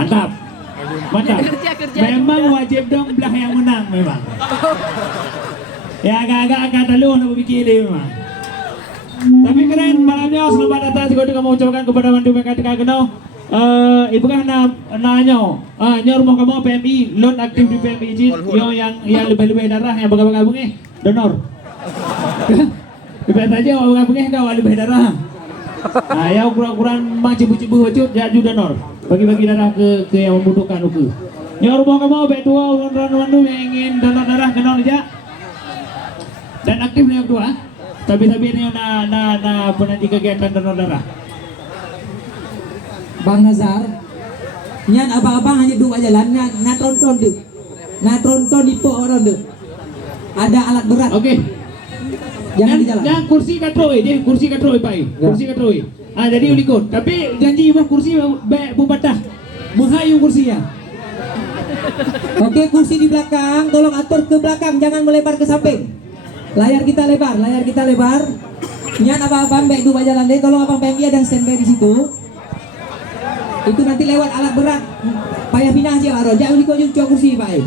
Mantap. Mantap. Kerja. Memang wajib dong belah yang menang memang. Ya agak-agak terlalu nak berfikir memang. Tapi keren malamnya, selamat datang juga kamu ucapkan kepada Mandu Mekatika Kenau. Ibu kan nanyo, rumah kamu PMI, loan aktif di PMI Jin, yang lebih darah yang bagabung donor. Kita aja bagabung kau lebih darah. Ya ukuran cibu-cibu wacut ya juga donor. Bagi-bagi darah ke yang membutuhkan uku. Nyor rumah kamu betua ulun Mandu yang ingin donor darah kenal aja. Dan aktif nih dua. Tapi ini na pernah di kegiatan donor darah. Bang Nazar, nyan abang-abang hanya dua jalan, na tonton deh, na tonton di po orang deh. Ada alat berat. Oke. Jangan di jalan. Yang kursi katroi, dia kursi katroi pai, kursi katroi. Jadi ulikut. Tapi janji ibu kursi bubatah, menghayu kursinya. Oke, kursi di belakang, tolong atur ke belakang, jangan melebar ke samping. Layar kita lebar. Nyan abang-abang baik dua jalan deh, tolong abang PMI ada standby di situ. Itu nanti lewat alat berat, payah pindah aja Aro, jangan dikocok kursi Pak.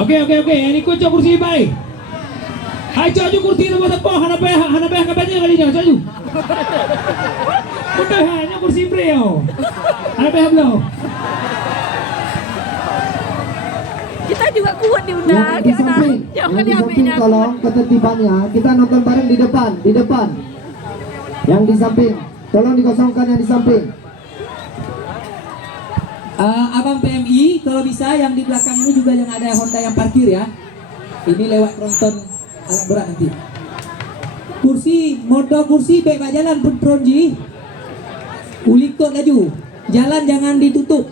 Oke, ini kocok kursi pai. Hai coju kursi nomor tepoh, hana peh kabarnya kali jangan coju. Udah hanya kursi beliau. Hana peh belum. Kita juga kuat diundang. Yang di samping tolong ketertibannya, kita nonton bareng di depan. Yang di samping, tolong dikosongkan yang di samping. Abang PMI, kalau bisa yang di belakang ini juga yang ada Honda yang parkir ya. Ini lewat nonton alat berat nanti. Kursi, motor kursi baik jalan pun Tronji. Ulikot laju. Jalan jangan ditutup.